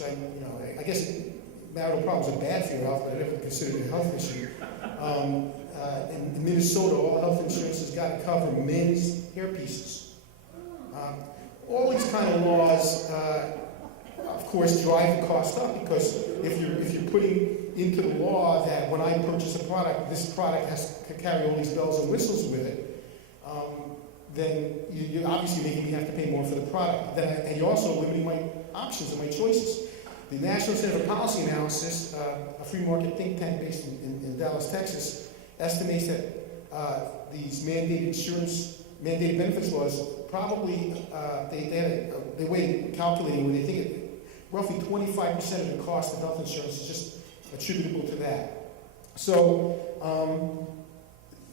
which I guess marital problems are bad for your health, but I never considered it a health issue. In Minnesota, all health insurance has got to cover men's hairpieces. All these kind of laws, of course, drive the cost up, because if you're putting into the law that when I purchase a product, this product has to carry all these bells and whistles with it, then you're obviously making me have to pay more for the product. And you're also limiting my options and my choices. The National Center for Policy Analysis, a free market think tank based in Dallas, Texas, estimates that these mandated benefits laws probably, they way calculating where they think roughly 25% of the cost of health insurance is just attributable to that. So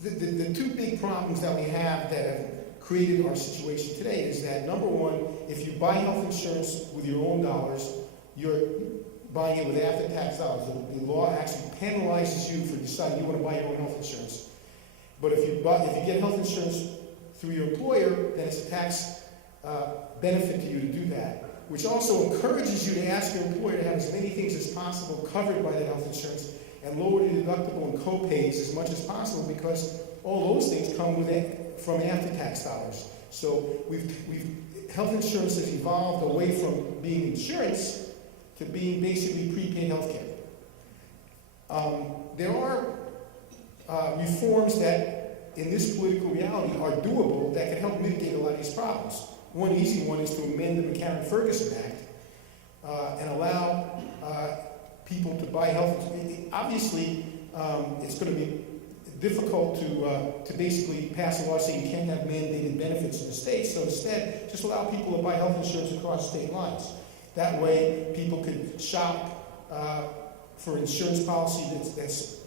the two big problems that we have that have created our situation today is that, number one, if you buy health insurance with your own dollars, you're buying it with after-tax dollars. The law actually penalizes you for deciding you want to buy your own health insurance. But if you get health insurance through your employer, then it's a tax benefit to you to do that, which also encourages you to ask your employer to have as many things as possible covered by that health insurance and lower the deductible and co-pays as much as possible, because all those things come from after-tax dollars. So health insurance has evolved away from being insurance to being basically prepaid health care. There are reforms that, in this political reality, are doable that can help mitigate a lot of these problems. One easy one is to amend the McCarran-Ferguson Act and allow people to buy health insurance. Obviously, it's going to be difficult to basically pass a law saying you can't have mandated benefits in the states. So instead, just allow people to buy health insurance across state lines. That way, people could shop for insurance policy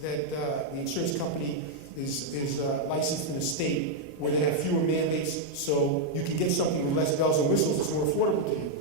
that the insurance company is licensed in a state where they have fewer mandates, so you can get something with less bells and whistles that's more affordable to you.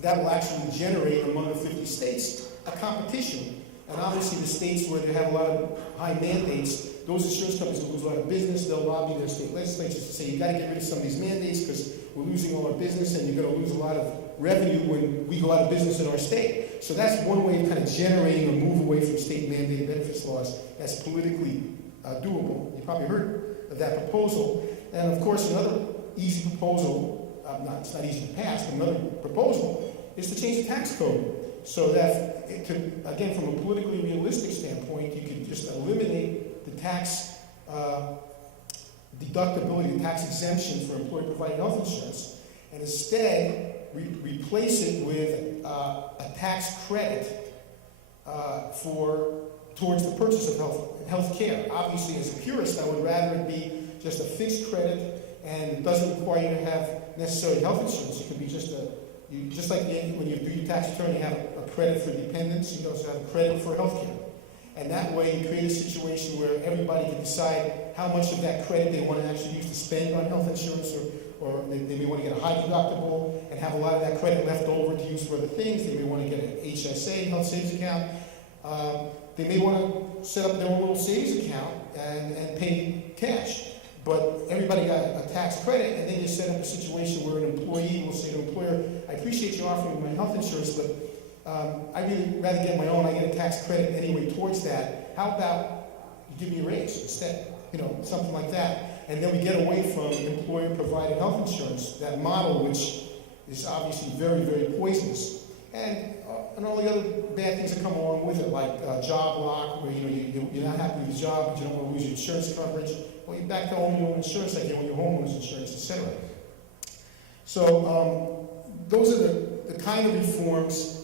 That will actually generate, among the 50 states, a competition. And obviously the states where they have a lot of high mandates, those insurance companies will lose a lot of business. They'll lobby their state legislatures to say, you got to get rid of some of these mandates because we're losing all our business, and you're going to lose a lot of revenue when we go out of business in our state. So that's one way of kind of generating a move away from state mandated benefits laws that's politically doable. You probably heard of that proposal. And of course, another easy proposal, it's not easy to pass, but another proposal is to change the tax code so that, again, from a politically realistic standpoint, you could just eliminate the tax deductibility, the tax exemption for employer-provided health insurance, and instead replace it with a tax credit towards the purchase of health care. Obviously, as a purist, I would rather it be just a fixed credit, and it doesn't require you to have necessarily health insurance. It could be just like when you do your tax return, you have a credit for dependents. You also have a credit for health care. And that way, you create a situation where everybody can decide how much of that credit they want to actually use to spend on health insurance, or they may want to get a high deductible and have a lot of that credit left over to use for other things. They may want to get an HSA, health savings account. They may want to set up their own little savings account and pay cash. But everybody got a tax credit, and then you set up a situation where an employee will say to an employer, I appreciate you offering me my health insurance, but I'd really rather get my own. I get a tax credit anyway towards that. How about you give me a raise instead? Something like that. And then we get away from employer-provided health insurance, that model, which is obviously very, very poisonous. And all the other bad things that come along with it, like job lock, where you're not happy with the job, but you don't want to lose your insurance coverage. Well, you're back to owning your own insurance, like you own your homeowner's insurance, etc. So those are the kind of reforms.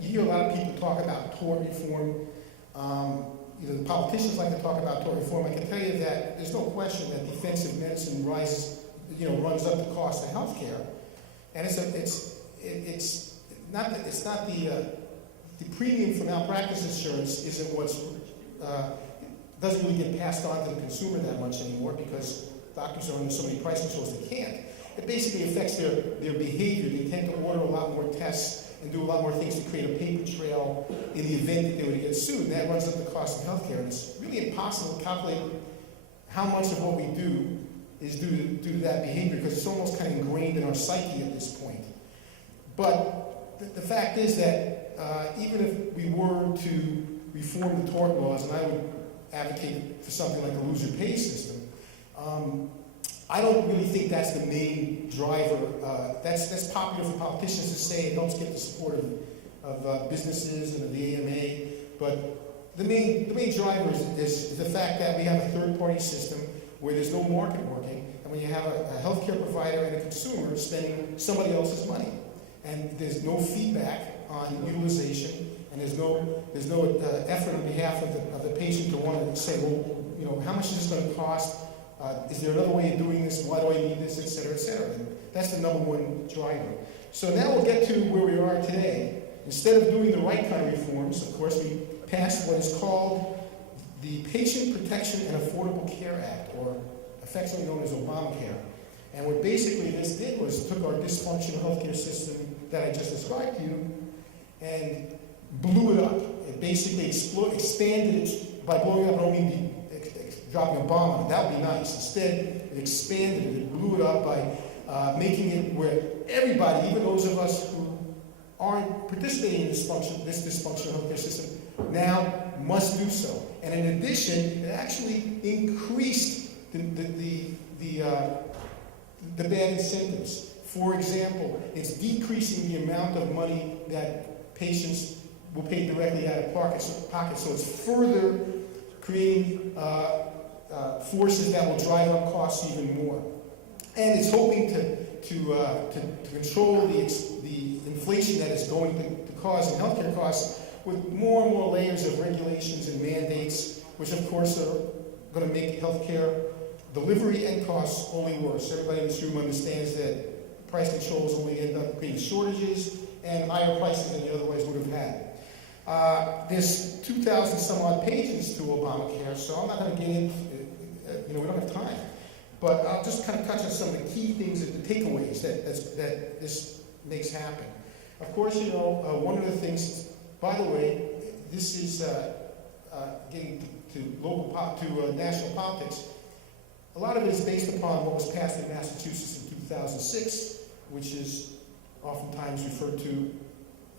You hear a lot of people talk about tort reform. The politicians like to talk about tort reform. I can tell you that there's no question that defensive medicine runs up the cost of health care, and it's not the premium for malpractice insurance isn't doesn't really get passed on to the consumer that much anymore, because doctors are under so many price controls they can't. It basically affects their behavior. They tend to order a lot more tests and do a lot more things to create a paper trail in the event that they were to get sued, and that runs up the cost of healthcare. And it's really impossible to calculate how much of what we do is due to that behavior, because it's almost kind of ingrained in our psyche at this point. But the fact is that even if we were to reform the tort laws, and I would advocate for something like a loser pay system, I don't really think that's the main driver. That's popular for politicians to say. It helps get the support of businesses and of the AMA. But the main driver is the fact that we have a third-party system where there's no market working, and when you have a healthcare provider and a consumer spending somebody else's money, and there's no feedback on utilization, and there's no effort on behalf of the patient to want to say, well, you know, how much is this going to cost? Is there another way of doing this? Why do I need this, et cetera, et cetera? And that's the number one driver. So now we'll get to where we are today. Instead of doing the right kind of reforms, of course, we passed what is called the Patient Protection and Affordable Care Act, or affectionately known as Obamacare. And what basically this did was took our dysfunctional healthcare system that I just described to you and blew it up. It basically expanded it. By blowing up, I don't mean dropping a bomb on it. That would be nice. Instead, it expanded it. It blew it up by making it where everybody, even those of us who aren't participating in this dysfunctional healthcare system, now must do so. And in addition, it actually increased the bad incentives. For example, it's decreasing the amount of money that patients will pay directly out of pocket. So it's further creating forces that will drive up costs even more. And it's hoping to control the inflation that is going to cause in healthcare costs with more and more layers of regulations and mandates, which of course are going to make healthcare delivery and costs only worse. Everybody in this room understands that price controls only end up creating shortages and higher prices than you otherwise would have had. There's 2,000 some odd pages to Obamacare, so I'm not going to get into we don't have time. But I'll just kind of touch on some of the key things, the takeaways that this makes happen. Of course, one of the things, by the way, this is getting to national politics. A lot of it is based upon what was passed in Massachusetts in 2006, which is oftentimes referred to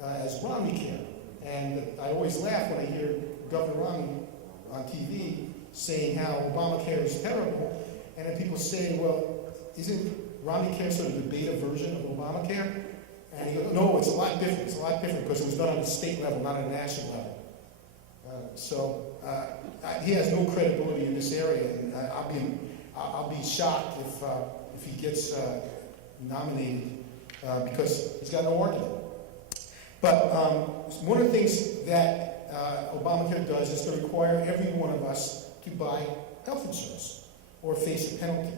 as Romneycare. And I always laugh when I hear Governor Romney on TV saying how Obamacare is terrible, and then people say, well, isn't Romneycare sort of the beta version of Obamacare? And he goes, no, it's a lot different. It's a lot different because it was done on a state level, not on a national level. So he has no credibility in this area, and I'll be shocked if he gets nominated because he's got no argument. But one of the things that Obamacare does is to require every one of us to buy health insurance or face a penalty.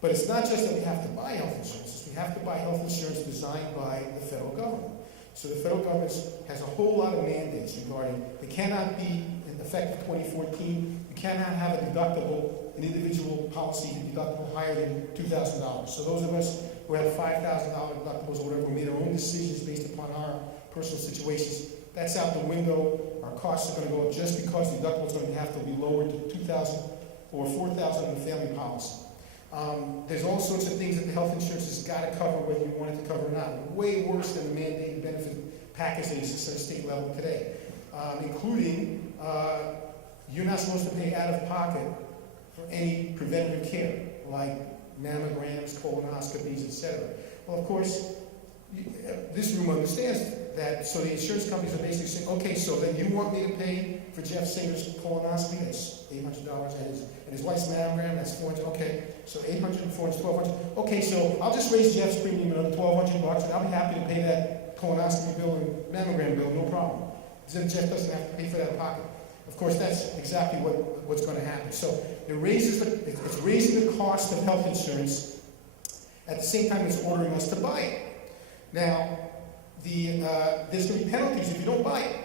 But it's not just that we have to buy health insurance, we have to buy health insurance designed by the federal government. So the federal government has a whole lot of mandates regarding, it cannot be in effect of 2014, you cannot have a deductible, an individual policy deductible higher than $2,000. So those of us who have $5,000 deductibles or whatever, made our own decisions based upon our personal situations, that's out the window. Our costs are going to go up just because the deductible is going to have to be lowered to $2,000 or $4,000 in the family policy. There's all sorts of things that the health insurance has got to cover, whether you want it to cover or not. Way worse than the mandated benefit package that exists at a state level today, including you're not supposed to pay out of pocket for any preventative care, like mammograms, colonoscopies, etc. Well, of course, this room understands that, so the insurance companies are basically saying, okay, so then you want me to pay for Jeff Singer's colonoscopy, that's $800, and his wife's mammogram, that's $400, okay, so $800, $400, $1,200, okay, so I'll just raise Jeff's premium another $1,200, and I'll be happy to pay that colonoscopy bill and mammogram bill, no problem. Then Jeff doesn't have to pay for that out of pocket. Of course, that's exactly what's going to happen. So it's raising the cost of health insurance at the same time it's ordering us to buy it. Now, there's going to be penalties if you don't buy it.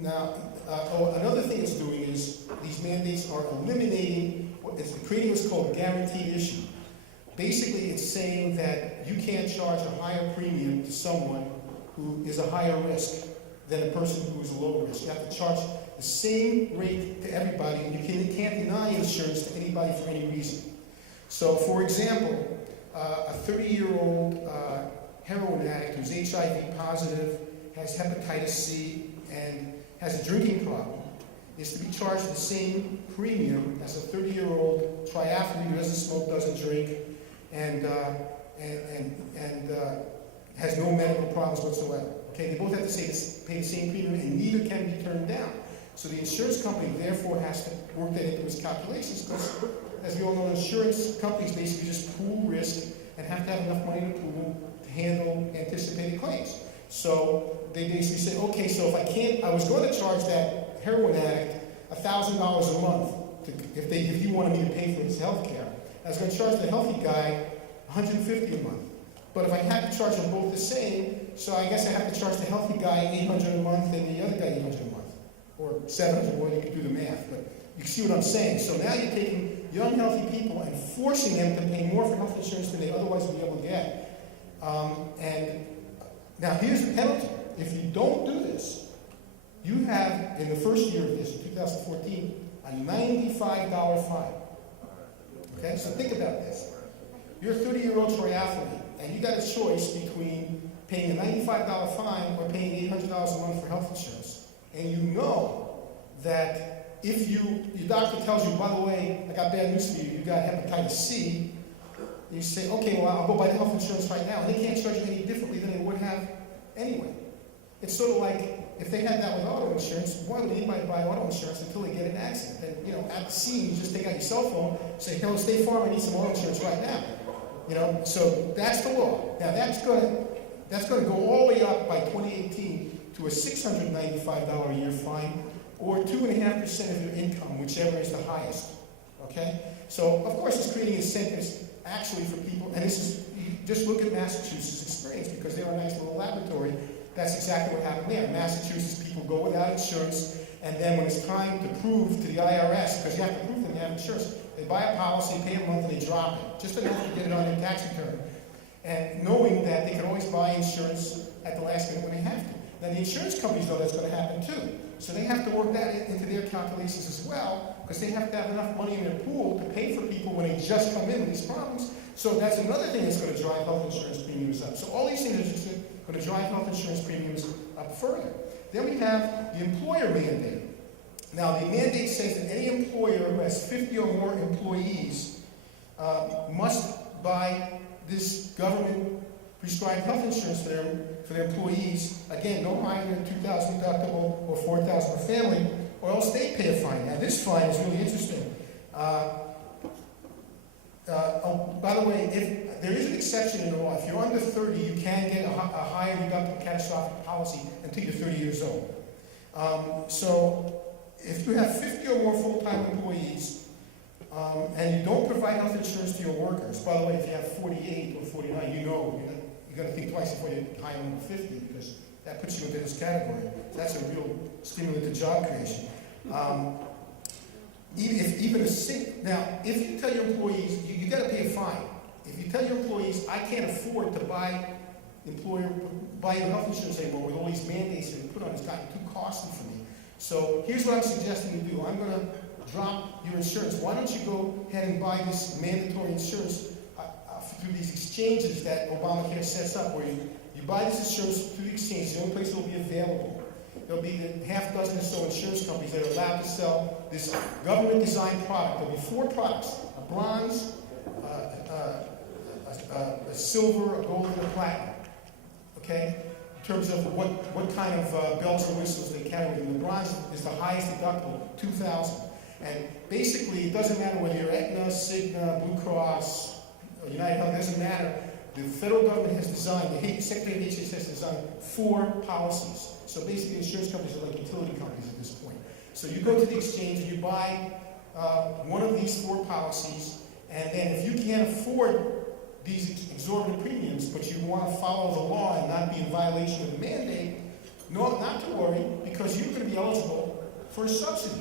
Now, another thing it's doing is these mandates are eliminating, it's creating what's called guaranteed issue. Basically, it's saying that you can't charge a higher premium to someone who is a higher risk than a person who is a lower risk. You have to charge the same rate to everybody, and you can't deny insurance to anybody for any reason. So, for example, a 30-year-old heroin addict who's HIV positive, has hepatitis C, and has a drinking problem is to be charged the same premium as a 30-year-old triathlete who doesn't smoke, doesn't drink, and has no medical problems whatsoever. Okay, they both have to pay the same premium, and neither can be turned down. So the insurance company therefore has to work that into its calculations because, as we all know, insurance companies basically just pool risk and have to have enough money in the pool to handle anticipated claims. So they basically say, okay, so I was going to charge that heroin addict $1,000 a month if he wanted me to pay for his health care. I was going to charge the healthy guy $150 a month. But if I had to charge them both the same, so I guess I have to charge the healthy guy $800 a month and the other guy $800 a month. Or $700, well, you can do the math, but you see what I'm saying. So now you're taking young, healthy people and forcing them to pay more for health insurance than they otherwise would be able to get. And now here's the penalty. If you don't do this, you have, in the first year of this, in 2014, a $95 fine. Okay, so think about this. You're a 30-year-old triathlete, and you got a choice between paying a $95 fine or paying $800 a month for health insurance. And you know that if your doctor tells you, by the way, I got bad news for you, you got hepatitis C, you say, okay, well, I'll go buy the health insurance right now. And they can't charge you any differently than they would have anyway. It's sort of like if they had that with auto insurance, why would anybody buy auto insurance until they get in an accident? Then, at the scene, you just take out your cell phone, say, hello, State Farm, I need some auto insurance right now. So that's the law. Now, that's going to go all the way up by 2018 to a $695 a year fine, or 2.5% of your income, whichever is the highest. Okay? So, of course, it's creating incentives actually for people, and this is, just look at Massachusetts' experience, because they're a nice little laboratory. That's exactly what happened there. In Massachusetts, people go without insurance, and then when it's time to prove to the IRS, because you have to prove that they have insurance, they buy a policy, pay a month, and they drop it, just enough to get it on their tax return. And knowing that they can always buy insurance at the last minute when they have to. Now, the insurance companies know that's going to happen too. So they have to work that into their calculations as well, because they have to have enough money in their pool to pay for people when they just come in with these problems. So that's another thing that's going to drive health insurance premiums up. So all these things are just going to drive health insurance premiums up further. Then we have the employer mandate. Now, the mandate says that any employer who has 50 or more employees must buy this government prescribed health insurance for their employees. Again, no higher than $2,000 deductible or $4,000 per family, or else they pay a fine. Now, this fine is really interesting. By the way, if there is an exception in the law. If you're under 30, you can get a higher deductible catastrophic policy until you're 30 years old. So if you have 50 or more full-time employees, and you don't provide health insurance to your workers, by the way, if you have 48 or 49, you're going to think twice before you hire them over 50, because that puts you into this category. So that's a real stimulant to job creation. Now, if you tell your employees, you got to pay a fine. If you tell your employees, I can't afford to buy your health insurance anymore with all these mandates that we put on, it's gotten too costly for me. So here's what I'm suggesting you do. I'm going to drop your insurance. Why don't you go ahead and buy this mandatory insurance through these exchanges that Obamacare sets up, where you buy this insurance through the exchange, the only place it will be available. There'll be the half dozen or so insurance companies that are allowed to sell this government-designed product. There'll be 4 products: a bronze, a silver, a gold, and a platinum. Okay? In terms of what kind of bells and whistles they carry. And the bronze is the highest deductible, $2,000. And basically, it doesn't matter whether you're Aetna, Cigna, Blue Cross, or United Health, it doesn't matter. The federal government has designed, the Secretary of HHS has designed 4 policies. So basically, insurance companies are like utility companies at this point. So you go to the exchange and you buy one of these 4 policies, and then if you can't afford these exorbitant premiums, but you want to follow the law and not be in violation of the mandate, not to worry, because you're going to be eligible for a subsidy.